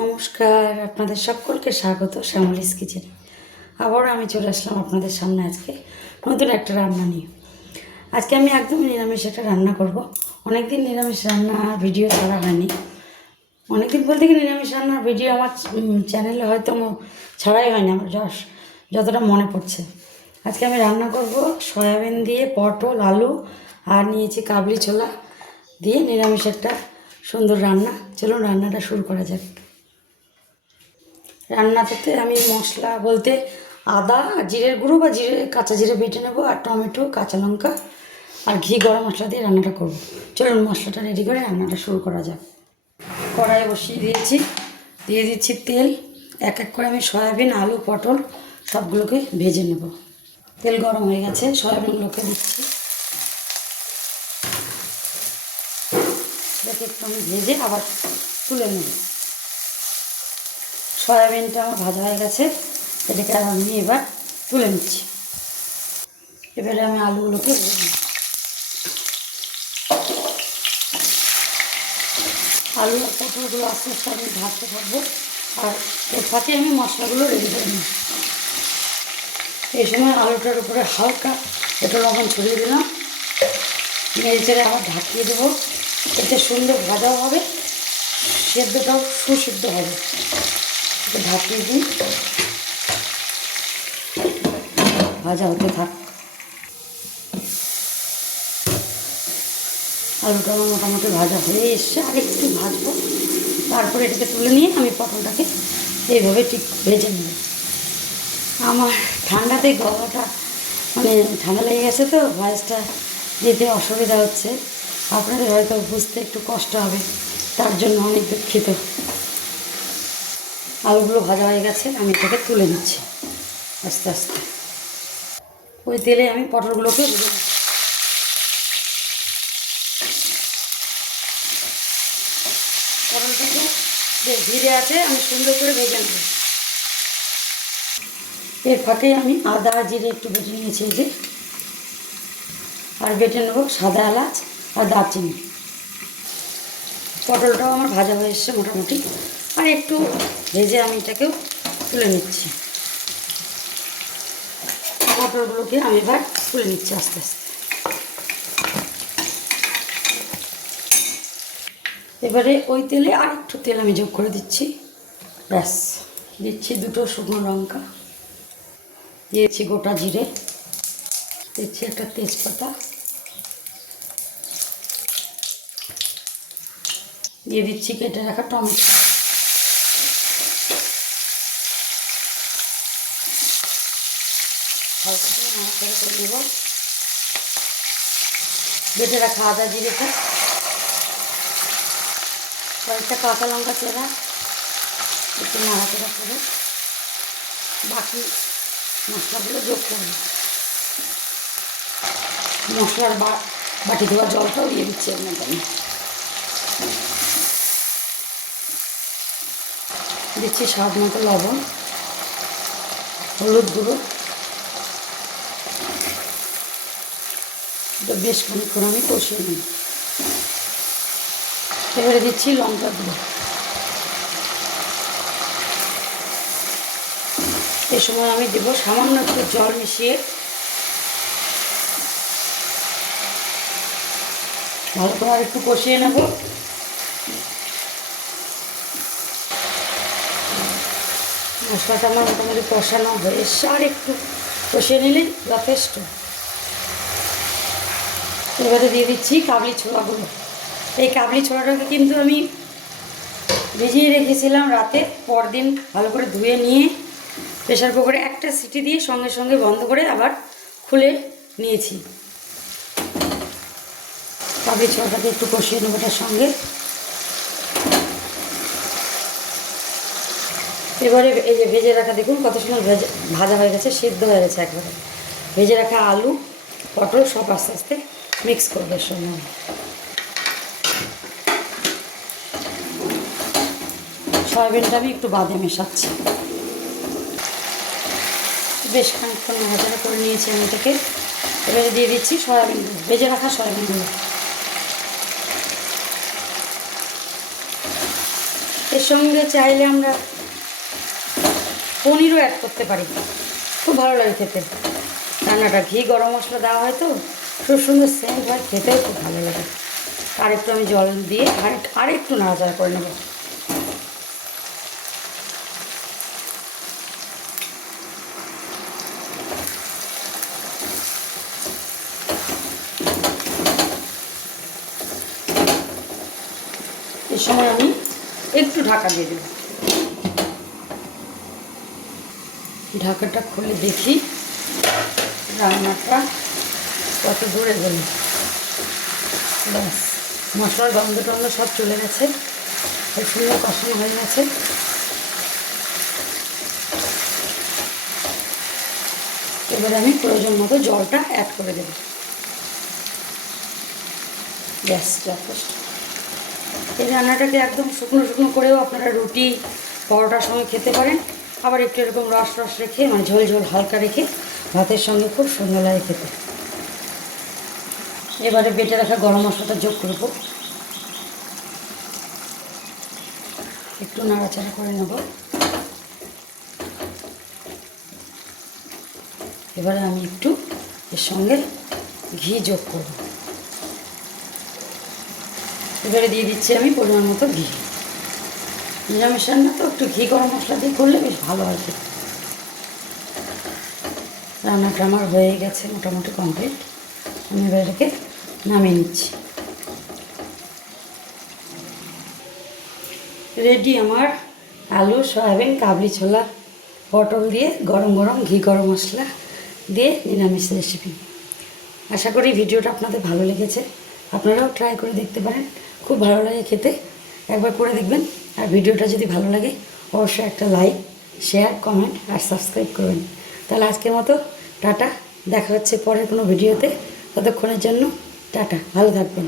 নমস্কার, আপনাদের সকলকে স্বাগত শ্যামলিস কিচেনে। আবারও আমি চলে আসলাম আপনাদের সামনে আজকে নতুন একটা রান্না নিয়ে। আজকে আমি একদম নিরামিষ একটা রান্না করব। অনেকদিন নিরামিষ রান্নার ভিডিও ছাড়া হয়নি। অনেকদিন বলতে কি নিরামিষ রান্নার ভিডিও আমার চ্যানেলে হয়তো ছাড়াই হয়নি, আমার যতটা মনে পড়ছে। আজকে আমি রান্না করব সয়াবিন দিয়ে পটল, আলু আর নিয়েছি কাবলি ছোলা দিয়ে নিরামিষ একটা সুন্দর রান্না। চলুন রান্নাটা শুরু করা যাক। রান্নাটাতে আমি মশলা বলতে আদা জিরের গুঁড়ো বা কাঁচা জিরে বেটে নেবো, আর টমেটো, কাঁচা লঙ্কা আর ঘি, গরম মশলা দিয়ে রান্নাটা করব। চলুন মশলাটা রেডি করে রান্নাটা শুরু করা যাক। কড়াই বসিয়ে দিয়ে দিচ্ছি তেল। এক এক করে আমি সয়াবিন, আলু, পটল সবগুলোকে ভেজে নেব। তেল গরম হয়ে গেছে, সয়াবিনগুলোকে দিচ্ছি। এটাকে একটু আমি ভেজে আবার তুলে নেব। সয়াবিনটা আমার ভাজা হয়ে গেছে, এটাকে আমি এবার তুলে নিচ্ছি। এবারে আমি আলুগুলোকে ভেজে নিই। আলু আর পটলগুলো আস্তে আস্তে আমি ভাজতে থাকবো, আর এর ফাঁকে আমি মশলাগুলো রেডি করে নিই। এই সময় আলুটার উপরে হালকা একটু লবণ ছড়িয়ে দিলাম, নেড়ে চেড়ে আবার ঢাকিয়ে দেবো। এতে সুন্দর ভাজাও হবে, সেদ্ধটাও সুসিদ্ধ হবে। একটু ঢাকিয়ে দিই, ভাজা হতে থাক। আলুটা আমার মোটামুটি ভাজা হয়ে এসছে, আর একটু ভাজবো। তারপরে এটাকে তুলে নিয়ে আমি পটলটাকে এইভাবে ঠিক ভেজে নেব। আমার ঠান্ডাতে গলাটা ঠান্ডা লেগে গেছে, তো ভয়েসটা দিতে অসুবিধা হচ্ছে। আপনাদের হয়তো বুঝতে একটু কষ্ট হবে, তার জন্য অনেক দুঃখিত। আলুগুলো ভাজা হয়ে গেছে, আমি এটাকে তুলে নিচ্ছি আস্তে আস্তে। ওই তেলে আমি পটলগুলোকে ভেজে নিচ্ছি। পটলটাকে বেশ ধীরে আছে আমি সুন্দর করে ভেজে নেব। এর ফাঁকে আমি আদা জিরে একটু বেটে নিয়েছি, যে আর বেটে নেব সাদা এলাচ আর দারচিনি। পটলটাও আমার ভাজা হয়ে এসছে মোটামুটি, আর একটু ভেজে আমি এটাকেও তুলে নিচ্ছি। পটলগুলোকে আমি এবার তুলে নিচ্ছি আস্তে আস্তে। এবারে ওই তেলে আর একটু তেল আমি যোগ করে দিচ্ছি। ব্যাস, দিচ্ছি দুটো শুকনো লঙ্কা, দিয়েছি গোটা জিরে, দিচ্ছি একটা তেজপাতা, দিয়ে দিচ্ছি কেটে রাখা টমেটো। হালকা করে নাড়াচাড়া করে দেব। বেটে রাখা আদা জিরেটা, কয়েকটা কাঁচা লঙ্কা চেরা, একটু নাড়াচাড়া করে বাকি মশলাগুলো যোগ করব। মশলার বাটি ধোয়া জলটাও দিয়ে দিচ্ছি এর মধ্যে। আমি দিচ্ছি স্বাদ মতো লবণ, হলুদ গুঁড়ো। এটা বেশ খানিকক্ষণ আমি কষিয়ে নিই। এবারে দিচ্ছি লঙ্কা গুঁড়ো। এই সময় আমি দেবো সামান্য একটু জল মিশিয়ে, ভালো করে আর একটু কষিয়ে নেব। মশলাটা আমার মোটামুটি কষানো হয়ে এসছে, আর একটু কষিয়ে নিলেই যথেষ্ট। এবারে দিয়ে দিচ্ছি কাবলি ছোলাগুলো। এই কাবলি ছোলাটাকে কিন্তু আমি ভিজিয়ে রেখেছিলাম রাতে, পরদিন ভালো করে ধুয়ে নিয়ে প্রেশার কুকারে একটা সিটি দিয়ে সঙ্গে সঙ্গে বন্ধ করে আবার খুলে নিয়েছি। কাবলি ছোলাটাকে একটু কষিয়ে নেবো তার সঙ্গে। এবারে এই যে ভেজে রাখা, দেখুন কত সুন্দর ভাজা হয়ে গেছে, সিদ্ধ হয়ে গেছে একবারে। ভেজে রাখা আলু, পটল সব আস্তে আস্তে মিক্স করবে এর সঙ্গে। সয়াবিনটা আমি একটু বাদে মেশাচ্ছি। বেশ খানিকক্ষণ নাড়াচাড়া করে নিয়েছি আমি এটাকে। এবারে দিয়ে দিচ্ছি সয়াবিনগুলো, ভেজে রাখা সয়াবিনগুলো। এর সঙ্গে চাইলে আমরা পনিরও অ্যাড করতে পারি, খুব ভালো লাগে খেতে। রান্নাটা ঘি গরম মশলা দেওয়া হয় তো খুব সুন্দর সেন্ট হয়, খেতেও খুব ভালো লাগে। আর একটু আমি জল দিয়ে আর একটু নাড়াচাড়া করে নেব। এই সময় আমি একটু ঢাকা দিয়ে দেব। ঢাকাটা খুলে দেখি রান্নাটা কত দূরে গেল। ব্যাস, মশলার গন্ধ টন্ধ সব চলে গেছে, খুব সুন্দর কষানো হয়ে গেছে। এবারে আমি প্রয়োজন মতো জলটা অ্যাড করে দেব। ব্যাস যথেষ্ট। এই রান্নাটাকে একদম শুকনো শুকনো করেও আপনারা রুটি পরোটার সঙ্গে খেতে পারেন, আবার একটু এরকম রস রস রেখে মানে ঝোল ঝোল হালকা রেখে ভাতের সঙ্গে খুব সুন্দর লাগে খেতে। এবারে বেটে রাখা গরম মশলাটা যোগ করব, একটু নাড়াচাড়া করে নেব। এবারে আমি একটু এর সঙ্গে ঘি যোগ করব। এবারে দিয়ে দিচ্ছি আমি পরিমাণ মতো ঘি। নিরামিষ রান্না তো একটু ঘি গরম মশলা দিয়ে করলে বেশ ভালো হয় খেতে। রান্নাটা আমার হয়ে গেছে মোটামুটি কমপ্লিট। আমি এবার এটাকে নামিয়ে নিচ্ছি। রেডি আমার আলু সয়াবিন কাবলি ছোলা পটল দিয়ে গরম গরম ঘি গরম মশলা দিয়ে নিরামিষ রেসিপি। আশা করি ভিডিওটা আপনাদের ভালো লেগেছে, আপনারাও ট্রাই করে দেখতে পারেন, খুব ভালো লাগে খেতে, একবার করে দেখবেন। আর ভিডিওটা যদি ভালো লাগে অবশ্যই একটা লাইক শেয়ার কমেন্ট আর সাবস্ক্রাইব করবেন। তাহলে আজকের মতো টাটা, দেখা হচ্ছে পরের কোনো ভিডিওতে। ততক্ষণের জন্য টাটা, ভালো থাকবেন।